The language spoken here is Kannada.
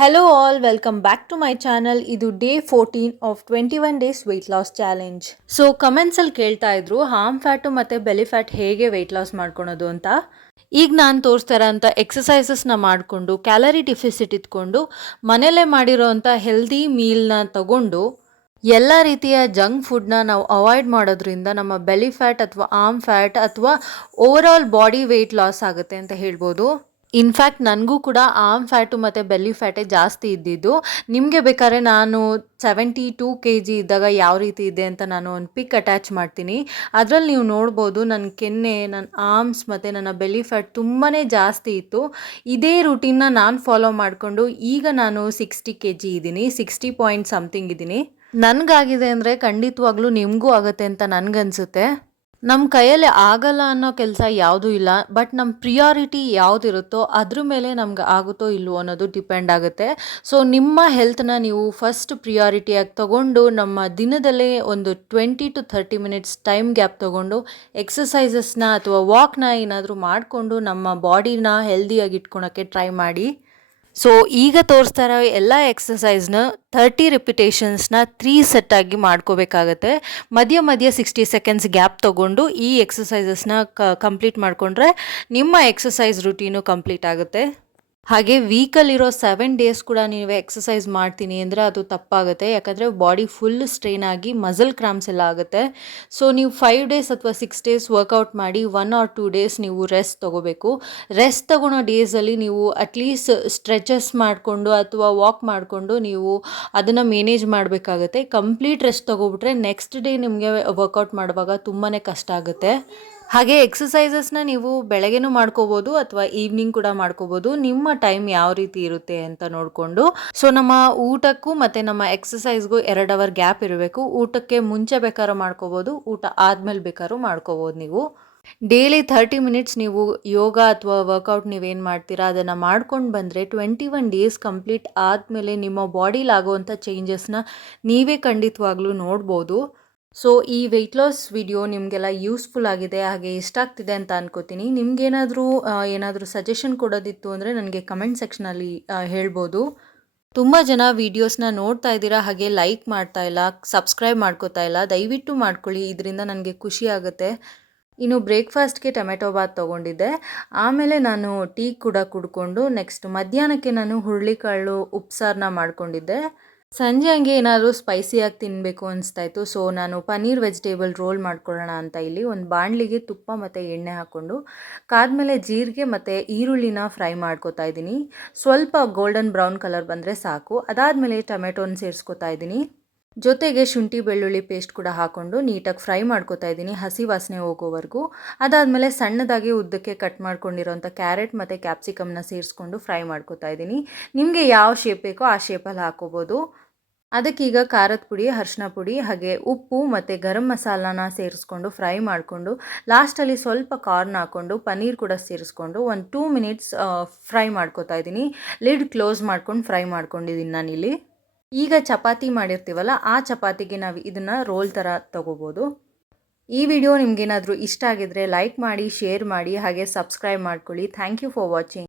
Hello all, welcome back to my channel. ಇದು day 14 of 21 days weight loss challenge. So ಕಮೆಂಟ್ಸಲ್ಲಿ ಕೇಳ್ತಾ ಇದ್ರು ಹಾರ್ಮ್ ಫ್ಯಾಟು ಮತ್ತು ಬೆಲಿ ಫ್ಯಾಟ್ ಹೇಗೆ ವೆಯ್ಟ್ ಲಾಸ್ ಮಾಡ್ಕೊಳೋದು ಅಂತ. ಈಗ ನಾನು ತೋರಿಸ್ತಾ ಇರೋಂಥ ಎಕ್ಸಸೈಸಸ್ನ ಮಾಡಿಕೊಂಡು ಕ್ಯಾಲರಿ ಡಿಫಿಸಿಟ್ ಇಟ್ಕೊಂಡು ಮನೆಯಲ್ಲೇ ಮಾಡಿರೋವಂಥ ಹೆಲ್ದಿ ಮೀಲ್ನ ತಗೊಂಡು ಎಲ್ಲ ರೀತಿಯ ಜಂಕ್ ಫುಡ್ನ ನಾವು ಅವಾಯ್ಡ್ ಮಾಡೋದ್ರಿಂದ ನಮ್ಮ ಬೆಲಿ ಫ್ಯಾಟ್ ಅಥವಾ ಆರ್ಮ್ ಫ್ಯಾಟ್ ಅಥವಾ overall body weight loss ಆಗುತ್ತೆ ಅಂತ ಹೇಳ್ಬೋದು. ಇನ್ಫ್ಯಾಕ್ಟ್ ನನಗೂ ಕೂಡ ಆರ್ಮ್ ಫ್ಯಾಟು ಮತ್ತು ಬೆಲ್ಲಿ ಫ್ಯಾಟೇ ಜಾಸ್ತಿ ಇದ್ದಿದ್ದು. ನಿಮಗೆ ಬೇಕಾದ್ರೆ ನಾನು 72 kg ಇದ್ದಾಗ ಯಾವ ರೀತಿ ಇದೆ ಅಂತ ನಾನು ಒಂದು ಪಿಕ್ ಅಟ್ಯಾಚ್ ಮಾಡ್ತೀನಿ. ಅದರಲ್ಲಿ ನೀವು ನೋಡ್ಬೋದು ನನ್ನ ಕೆನ್ನೆ, ನನ್ನ ಆರ್ಮ್ಸ್ ಮತ್ತು ನನ್ನ ಬೆಲ್ಲಿ ಫ್ಯಾಟ್ ತುಂಬಾ ಜಾಸ್ತಿ ಇತ್ತು. ಇದೇ ರೂಟೀನ್ನ ನಾನು ಫಾಲೋ ಮಾಡಿಕೊಂಡು ಈಗ ನಾನು 60 kg ಇದ್ದೀನಿ, 60 ಪಾಯಿಂಟ್ ಸಮಥಿಂಗ್ ಇದ್ದೀನಿ. ನನಗಾಗಿದೆ ಅಂದರೆ ಖಂಡಿತವಾಗ್ಲೂ ನಿಮಗೂ ಆಗುತ್ತೆ ಅಂತ ನನಗನ್ಸುತ್ತೆ. ನಮ್ಮ ಕೈಯಲ್ಲಿ ಆಗಲ್ಲ ಅನ್ನೋ ಕೆಲಸ ಯಾವುದೂ ಇಲ್ಲ, ಬಟ್ ನಮ್ಮ ಪ್ರಿಯಾರಿಟಿ ಯಾವುದಿರುತ್ತೋ ಅದ್ರ ಮೇಲೆ ನಮ್ಗೆ ಆಗುತ್ತೋ ಇಲ್ವೋ ಅನ್ನೋದು ಡಿಪೆಂಡ್ ಆಗುತ್ತೆ. ಸೊ ನಿಮ್ಮ ಹೆಲ್ತನ್ನ ನೀವು ಫಸ್ಟ್ ಪ್ರಿಯಾರಿಟಿಯಾಗಿ ತೊಗೊಂಡು ನಮ್ಮ ದಿನದಲ್ಲೇ ಒಂದು 20 to 30 ಮಿನಿಟ್ಸ್ ಟೈಮ್ ಗ್ಯಾಪ್ ತೊಗೊಂಡು ಎಕ್ಸಸೈಸಸ್ನ ಅಥವಾ ವಾಕ್ನ ಏನಾದರೂ ಮಾಡಿಕೊಂಡು ನಮ್ಮ ಬಾಡಿನ ಹೆಲ್ದಿಯಾಗಿ ಇಟ್ಕೊಳಕ್ಕೆ ಟ್ರೈ ಮಾಡಿ. ಸೊ ಈಗ ತೋರಿಸ್ತಾ ಇರೋ ಎಲ್ಲ ಎಕ್ಸಸೈಸ್ನ 30 ರಿಪಿಟೇಷನ್ಸ್ನ 3 ಸೆಟ್ಟಾಗಿ ಮಾಡ್ಕೋಬೇಕಾಗತ್ತೆ. ಮಧ್ಯ 60 ಸೆಕೆಂಡ್ಸ್ ಗ್ಯಾಪ್ ತೊಗೊಂಡು ಈ ಎಕ್ಸಸೈಸಸ್ನ ಕಂಪ್ಲೀಟ್ ಮಾಡಿಕೊಂಡ್ರೆ ನಿಮ್ಮ ಎಕ್ಸಸೈಸ್ ರುಟೀನು ಕಂಪ್ಲೀಟ್ ಆಗುತ್ತೆ. ಹಾಗೆ ವೀಕಲ್ಲಿರೋ 7 ಡೇಸ್ ಕೂಡ ನೀವು ಎಕ್ಸಸೈಸ್ ಮಾಡ್ತೀನಿ ಅಂದರೆ ಅದು ತಪ್ಪಾಗುತ್ತೆ. ಯಾಕಂದರೆ ಬಾಡಿ ಫುಲ್ ಸ್ಟ್ರೈನ್ ಆಗಿ ಮಸಲ್ ಕ್ರಾಂಪ್ಸ್ ಎಲ್ಲ ಆಗುತ್ತೆ. ಸೊ ನೀವು 5 ಡೇಸ್ ಅಥವಾ 6 ಡೇಸ್ ವರ್ಕೌಟ್ ಮಾಡಿ 1 or 2 ಡೇಸ್ ನೀವು ರೆಸ್ಟ್ ತೊಗೋಬೇಕು. ರೆಸ್ಟ್ ತೊಗೊಳೋ ಡೇಸಲ್ಲಿ ನೀವು ಅಟ್ಲೀಸ್ಟ್ ಸ್ಟ್ರೆಚಸ್ ಮಾಡಿಕೊಂಡು ಅಥವಾ ವಾಕ್ ಮಾಡಿಕೊಂಡು ನೀವು ಅದನ್ನು ಮೇನೇಜ್ ಮಾಡಬೇಕಾಗತ್ತೆ. ಕಂಪ್ಲೀಟ್ ರೆಸ್ಟ್ ತೊಗೊಬಿಟ್ರೆ ನೆಕ್ಸ್ಟ್ ಡೇ ನಿಮಗೆ ವರ್ಕೌಟ್ ಮಾಡುವಾಗ ತುಂಬಾ ಕಷ್ಟ ಆಗುತ್ತೆ. ಹಾಗೆ ಎಕ್ಸಸೈಸಸ್ನ ನೀವು ಬೆಳಗ್ಗೆನೂ ಮಾಡ್ಕೋಬೋದು ಅಥವಾ ಈವ್ನಿಂಗ್ ಕೂಡ ಮಾಡ್ಕೋಬೋದು, ನಿಮ್ಮ ಟೈಮ್ ಯಾವ ರೀತಿ ಇರುತ್ತೆ ಅಂತ ನೋಡಿಕೊಂಡು. ಸೊ ನಮ್ಮ ಊಟಕ್ಕೂ ಮತ್ತು ನಮ್ಮ ಎಕ್ಸಸೈಸ್ಗೂ 2 ಅವರ್ ಗ್ಯಾಪ್ ಇರಬೇಕು. ಊಟಕ್ಕೆ ಮುಂಚೆ ಬೇಕಾದ್ರೂ ಮಾಡ್ಕೋಬೋದು, ಊಟ ಆದಮೇಲೆ ಬೇಕಾದ್ರೂ ಮಾಡ್ಕೋಬೋದು. ನೀವು ಡೈಲಿ 30 ಮಿನಿಟ್ಸ್ ನೀವು ಯೋಗ ಅಥವಾ ವರ್ಕೌಟ್ ನೀವೇನು ಮಾಡ್ತೀರಾ ಅದನ್ನು ಮಾಡ್ಕೊಂಡು ಬಂದರೆ 21 ಡೇಸ್ ಕಂಪ್ಲೀಟ್ ಆದಮೇಲೆ ನಿಮ್ಮ ಬಾಡಿಲಾಗುವಂಥ ಚೇಂಜಸ್ನ ನೀವೇ ಖಂಡಿತವಾಗ್ಲೂ ನೋಡ್ಬೋದು. ಸೊ ಈ ವೆಯ್ಟ್ ಲಾಸ್ ವಿಡಿಯೋ ನಿಮಗೆಲ್ಲ ಯೂಸ್ಫುಲ್ ಆಗಿದೆ, ಹಾಗೆ ಇಷ್ಟ ಆಗ್ತಿದೆ ಅಂತ ಅನ್ಕೋತೀನಿ. ಏನಾದರೂ ಸಜೆಷನ್ ಕೊಡೋದಿತ್ತು ಅಂದರೆ ನನಗೆ ಕಮೆಂಟ್ ಸೆಕ್ಷನಲ್ಲಿ ಹೇಳ್ಬೋದು. ತುಂಬ ಜನ ವೀಡಿಯೋಸ್ನ ನೋಡ್ತಾ ಇದ್ದೀರಾ, ಹಾಗೆ ಲೈಕ್ ಮಾಡ್ತಾ ಇಲ್ಲ, ಸಬ್ಸ್ಕ್ರೈಬ್ ಮಾಡ್ಕೋತಾ ಇಲ್ಲ. ದಯವಿಟ್ಟು ಮಾಡ್ಕೊಳ್ಳಿ, ಇದರಿಂದ ನನಗೆ ಖುಷಿ ಆಗುತ್ತೆ. ಇನ್ನು ಬ್ರೇಕ್ಫಾಸ್ಟ್ಗೆ ಟೊಮೆಟೊ ಬಾತ್ ತೊಗೊಂಡಿದ್ದೆ. ಆಮೇಲೆ ನಾನು ಟೀ ಕೂಡ ಕುಡ್ಕೊಂಡು ನೆಕ್ಸ್ಟ್ ಮಧ್ಯಾಹ್ನಕ್ಕೆ ನಾನು ಹುರುಳಿಕಾಳು ಉಪ್ಸಾರನ್ನ ಮಾಡ್ಕೊಂಡಿದ್ದೆ. ಸಂಜೆ ಹಂಗೆ ಏನಾದರೂ ಸ್ಪೈಸಿಯಾಗಿ ತಿನ್ನಬೇಕು ಅನಿಸ್ತಾಯಿತ್ತು. ಸೊ ನಾನು ಪನ್ನೀರ್ ವೆಜಿಟೇಬಲ್ ರೋಲ್ ಮಾಡ್ಕೊಳ್ಳೋಣ ಅಂತ ಇಲ್ಲಿ ಒಂದು ಬಾಣಲಿಗೆ ತುಪ್ಪ ಮತ್ತು ಎಣ್ಣೆ ಹಾಕ್ಕೊಂಡು ಕಾದ್ಮೇಲೆ ಜೀರಿಗೆ ಮತ್ತು ಈರುಳ್ಳಿನ ಫ್ರೈ ಮಾಡ್ಕೋತಾ ಇದ್ದೀನಿ. ಸ್ವಲ್ಪ ಗೋಲ್ಡನ್ ಬ್ರೌನ್ ಕಲರ್ ಬಂದರೆ ಸಾಕು. ಅದಾದಮೇಲೆ ಟೊಮೆಟೊನ ಸೇರಿಸ್ಕೊತಾ ಇದ್ದೀನಿ. ಜೊತೆಗೆ ಶುಂಠಿ ಬೆಳ್ಳುಳ್ಳಿ ಪೇಸ್ಟ್ ಕೂಡ ಹಾಕ್ಕೊಂಡು ನೀಟಾಗಿ ಫ್ರೈ ಮಾಡ್ಕೋತಾ ಇದ್ದೀನಿ, ಹಸಿ ವಾಸನೆ ಹೋಗೋವರೆಗೂ. ಅದಾದಮೇಲೆ ಸಣ್ಣದಾಗಿ ಉದ್ದಕ್ಕೆ ಕಟ್ ಮಾಡ್ಕೊಂಡಿರೋಂಥ ಕ್ಯಾರೆಟ್ ಮತ್ತು ಕ್ಯಾಪ್ಸಿಕಮ್ನ ಸೇರಿಸ್ಕೊಂಡು ಫ್ರೈ ಮಾಡ್ಕೋತಾ ಇದ್ದೀನಿ. ನಿಮಗೆ ಯಾವ ಶೇಪ್ ಬೇಕೋ ಆ ಶೇಪಲ್ಲಿ ಹಾಕೋಬೋದು. ಅದಕ್ಕೀಗ ಖಾರದ ಪುಡಿ, ಅರಿಶಿನ ಪುಡಿ, ಹಾಗೆ ಉಪ್ಪು ಮತ್ತು ಗರಂ ಮಸಾಲಾನ ಸೇರಿಸ್ಕೊಂಡು ಫ್ರೈ ಮಾಡಿಕೊಂಡು ಲಾಸ್ಟಲ್ಲಿ ಸ್ವಲ್ಪ ಕಾರ್ನ್ ಹಾಕ್ಕೊಂಡು ಪನ್ನೀರ್ ಕೂಡ ಸೇರಿಸ್ಕೊಂಡು ಒಂದು 2 ಮಿನಿಟ್ಸ್ ಫ್ರೈ ಮಾಡ್ಕೋತಾ ಇದ್ದೀನಿ. ಲಿಡ್ ಕ್ಲೋಸ್ ಮಾಡ್ಕೊಂಡು ಫ್ರೈ ಮಾಡ್ಕೊಂಡಿದ್ದೀನಿ ನಾನಿಲ್ಲಿ. ಈಗ ಚಪಾತಿ ಮಾಡಿರ್ತೀವಲ್ಲ, ಆ ಚಪಾತಿಗೆ ನಾವು ಇದನ್ನು ರೋಲ್ ಥರ ತೊಗೋಬೋದು. ಈ ವಿಡಿಯೋ ನಿಮಗೇನಾದರೂ ಇಷ್ಟ ಆಗಿದ್ರೆ ಲೈಕ್ ಮಾಡಿ, ಶೇರ್ ಮಾಡಿ, ಹಾಗೆ ಸಬ್ಸ್ಕ್ರೈಬ್ ಮಾಡ್ಕೊಳ್ಳಿ. Thank you for watching.